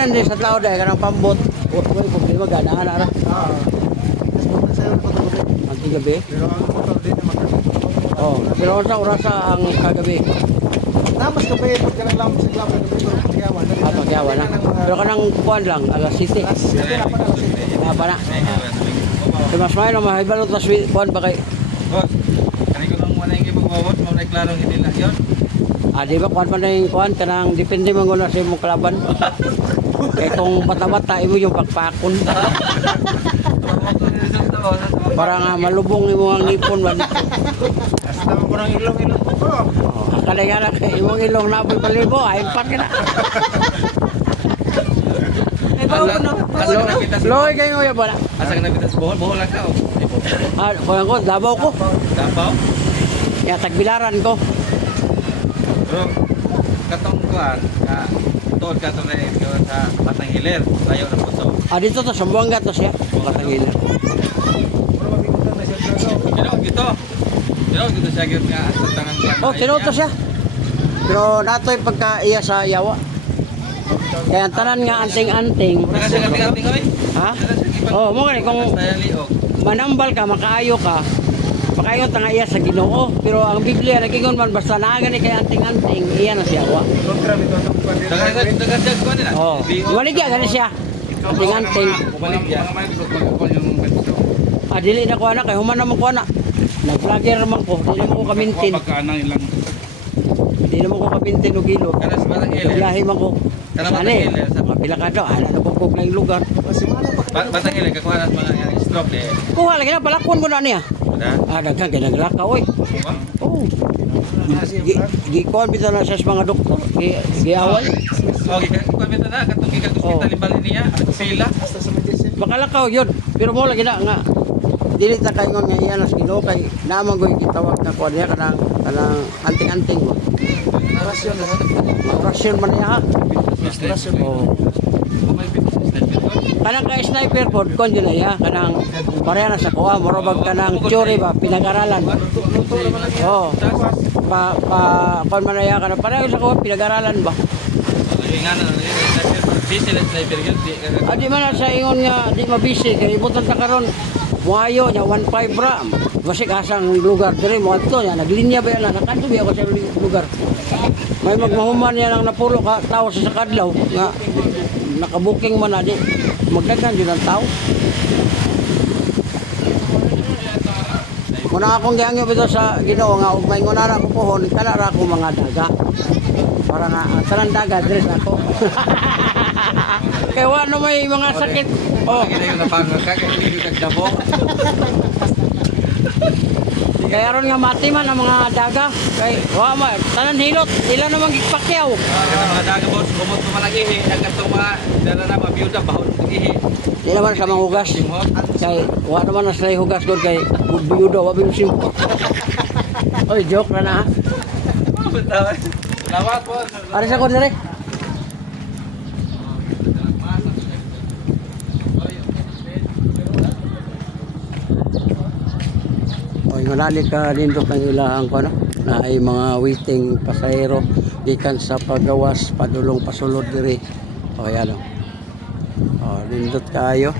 Kanan din sa tao dahil kanang pambot. Uy, problema ganahan na. Ang gabi. Oh, pero sa orasa ang kagabi. Namas ka pa yun, pagka lang lang sa klabo ng pero pagyawan. Pagyawan na. Pero kanang kuwan lang, alas 7. Pa na. Mas may na mahibalot na kuwan ba kay? Boss, kaniko nang wala yung ipagbawot, mawala klaro hindi lang yun. Di ba kuwan pa na yung kuwan, kanang depende man guna sa imong kalaban. Itong bata-bata, imo yung pagpakon. Para nga malubong imong ang ngipon ba dito. Kasi naman ko ng ilong-ilong ko. Akala nga na kay imong ilong na apoy palibo, ay pak na. Ay ba ko no? Loy kayo ya bala. Asa ka nabitas bohol lang ka. Kuya ko, Davao ko. Dapaw? Ya tagbilaran ko. Pero katong kuan, tuod ka to rin sa Batang Hilir, layo na po to. Dito to Sambuanga to siya. Katangila. Gito siya gyud nga sa tangang kuan. Oh, tinuto siya. Pero natoy pagka iya sa yawa. Kaya ang tanan nga anting-anting. Taga-taga-taga oy. Ha? Oh, mo gani kung manambal ka, makaayo ka. Makaayo ta nga iya sa Ginoo. Pero ang Biblia nagingon man basta naa gani kay anting-anting, iya na siya yawa. Taga-taga kuan nila. Oh, waligya gani siya. Anting-anting. Balik ya. Dili na ko ana kay human na mo ko ana. Nag-vlogger man ko, dili mo ko kamintin. Pagkaanang ilang Di naman ko kapintin o gilo. kana sa Batang Hilir. Biyahe man ko. Kana Saan Batang eh? Hilir sa Mapila ka daw. Ano na po na yung lugar. Batang Hilir kakuha na mga stroke de. Kuha lagi na. Palakon ko na niya. Ada. Daghan kaya naglaka. Oy. Oh. Gikuhan bita na sa mga doktor. Giawal. Okay, kuan bita na katong gikan hospital ibali niya, pila. Makalakaw yun. Pero mo lagi na nga. Dili ta kay ngon nga iyan as Ginoo kay naman ko gitawag na kuan niya kanang anting-anting mo. Orasyon man niya ha. Oh. Kanang ka sniper pod kon yun ya kanang pareha na sa kuha morobag kanang theory ba pinag-aralan. Oh. Kon man ya kanang pareha sa kuha pinag-aralan ba. Di man na sa ingon nga di mabisi kay ibutan ta karon. Muayo nya 15 bra. Basig asang lugar dire mo adto nya naglinya ba yan nakanto biya ko sa lugar. May magmahuman yan ang napulo ka tao sa kadlaw nga nakabuking man na di magdaghan yun ang tao. Muna akong gihangyo bito sa Ginoo nga ug may ngunana ko pohon tala ra ko mga daga. Para nga ang tanan daga dress ako. Kaya wala may mga sakit. Oh, Kaya yung napangaka kay hindi kagdabo. kaya ron nga mati man ang mga daga. Kay wa ma tanan hilot ila namang gipakyaw. Kaya mga daga boss, kumot ko malagihi, agatong mga dala na mabiyuda bahon ihi. Di naman sa mga hugas. Kay wa naman na sila hugas doon kay biyuda wa binusim. Oy, joke na na ha. Salamat po. Para sa ko dire. Oy, ngunali ka nindot ng ilahang ko no? Na ay mga waiting pasahero gikan sa pagawas padulong pasulod diri. O yan o. O, nindot kayo.